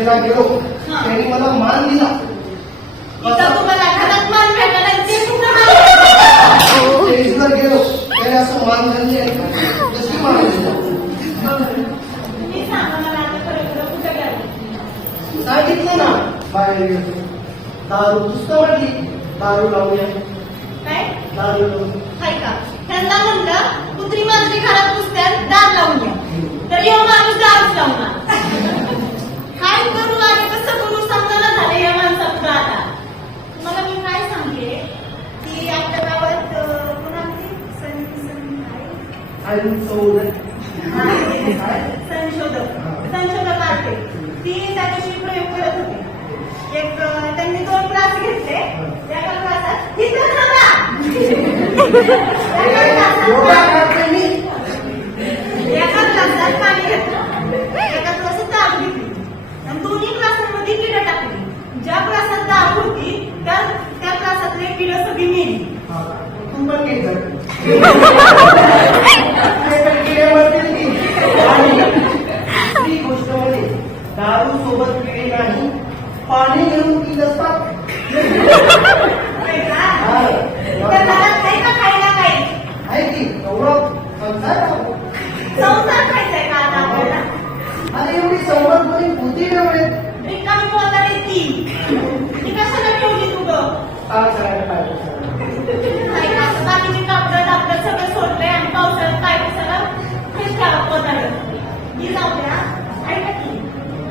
हॉटेलला गेलो त्यांनी मला मान दिला. तुम्हाला घरात मान भेटला ते स्टेजवर गेलो त्याने असं मान धरले कशी मान दिला. सांगितलं ना बाहेर गेलो दारू पुस्तक म्हटली दारू लावूया काय दारू लावून काय का त्यांना म्हणलं कुत्री मांजरी घरात पुसत्यात दार लावून या तर यो माणूस दारूच लावणार. काय करू आणि कसं करू समजायला झालं या माणसापुढं आता. मला मी काय सांगते की आपल्या गावात संशोधक आले ती त्याच्याशी प्रयोग करत होती. एक त्यांनी 2 क्लास घेतले. एका क्लासात इथं थांबा एका क्लासात पाणी घेतलं एका क्लासात दारू घेतली आणि दोन्ही क्लासांमध्ये किडं टाकली. ज्या क्लासात दारू होती त्या क्लासातले किडं सगळी मेली. तू पण ही गोष्ट म्हणजे दारू सोबत पिणे नाही पाणी घेऊन पीत असतात. खायला काही आहे की एवढं संसार खायचाय का आता आपल्याला. आणि एवढी संवादमध्ये होती एवढे रिकामी बोलणारी ती कशाला ठेवली तू ग. काय करायला पाहिजे बाकीचे कापड दापड सगळं सोडलंय आणि पावसाळ्यात काय सगळं हेच घालत पदार्थ ही जाऊ द्या. ऐका की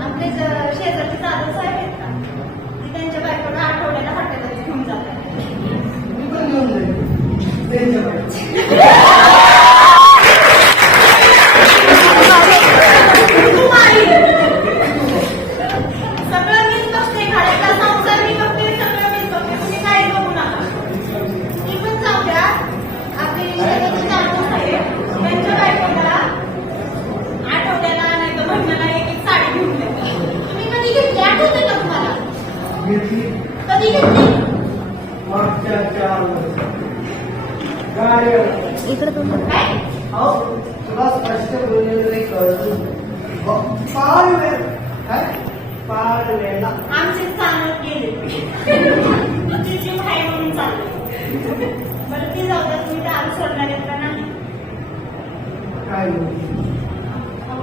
आपले शेजारचे दादा साहेब आहेत का ती त्यांच्या बायकोला आठवड्याला हॉटेलला घेऊन जातात. मी पण घेऊन जाईल त्यांच्याकडे. सगळं मीच बघते घराचा संसार मी बघते सगळं मीच बघते तुम्ही काही बघू नका. ती पण जाऊ द्या आपली शेजारचे दादा साहेब त्यांच्या बायकोला आठवड्याला नाही तर महिन्याला एक साडी घेऊन देतात. तुम्ही कधी घेतली आठवते का तुम्हाला. घेतली कधी घेतली मागच्या 4 वर्ष काय काय तुला स्पष्ट बोललेलं नाही कळत. फार वेळ काय फार वेळेला आमचे चालत गेले तिची भाई म्हणून चालले. बरं ती जाऊ द्या तुम्ही दारू सोडणार आहेत का नाही. काय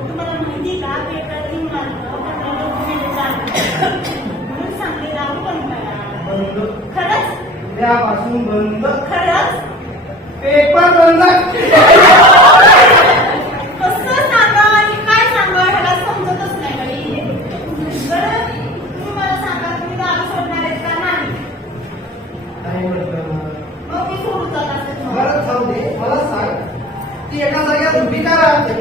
तुम्हाला माहिती का पेपर लिहून आणलं म्हणून सांगले दारू बंद करा. बंद खरंच त्यापासून बंद खरंच पेपर बंद. कसं सांगा आणि काय सांगा ह्याला समजतच नाही बाई. बरं तुम्ही मला सांगा तुम्ही दारू सोडणार आहेत का नाही. नाही म्हटलं मग मी सोडू जात असेल. बरं थांब दे मला सांग ती एका जागेत उभी का राहते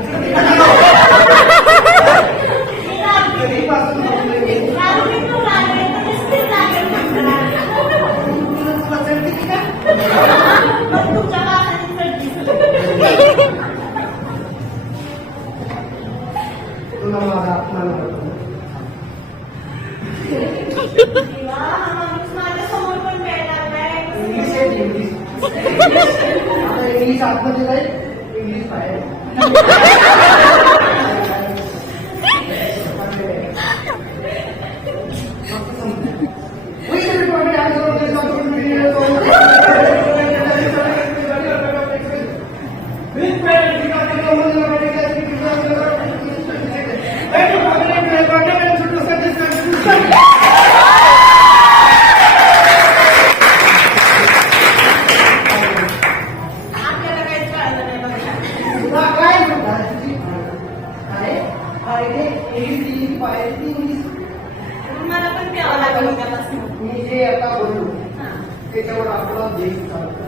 कधीपासून दारू पिऊन आले तर नुसतीच जागेवर थांबणार. तुला चढते की का मग तुमच्या बाळाची चढली. तुला माझा अपमान होतो. हा माणूस माझ्या समोर पण प्यायला लागलाय. इंग्लिश आहे इंग्लिश आता इंग्लिश आतमध्ये जाईल इंग्लिश बाहेर. आपल्याला काहीच कळलं नाही बघा. तुला काय काय मला पण प्यावं लागेल उद्यापासून. मी जे आता बोललो हा. त्याच्यावर आपला देश चालतो.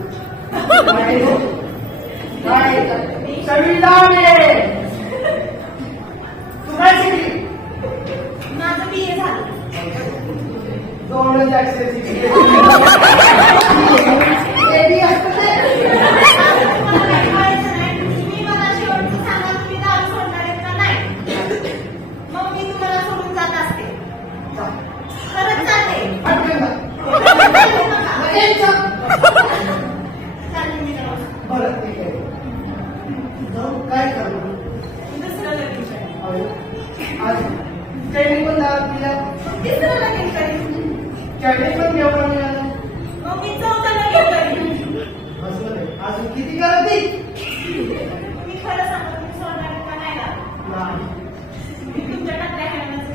काय संविधान आहे. तू काय शिकली माझं BA झालं. 2 शिकली. तुम्ही मला शेवटचं सांगा तुम्ही दारू सोडणार आहेत का नाही. मग मी तुम्हाला सोडून जात असते. खरंच जाते. चालेल मी जाऊ. बरं ठीक आहे जाऊ काय करू दुसरं लगीन. आज चैनी पण दारात दिल्या. तिसरं लगीन करीन. चैनी पण जेवण मिळालं. मग मी चौथं लगीन करीन. असं नाही. अजून किती करत ती? मी खरं सांगतो, मी सोडणार का नाही ना? नाही. मी तुमच्या टाकल्या हॅन्डलचं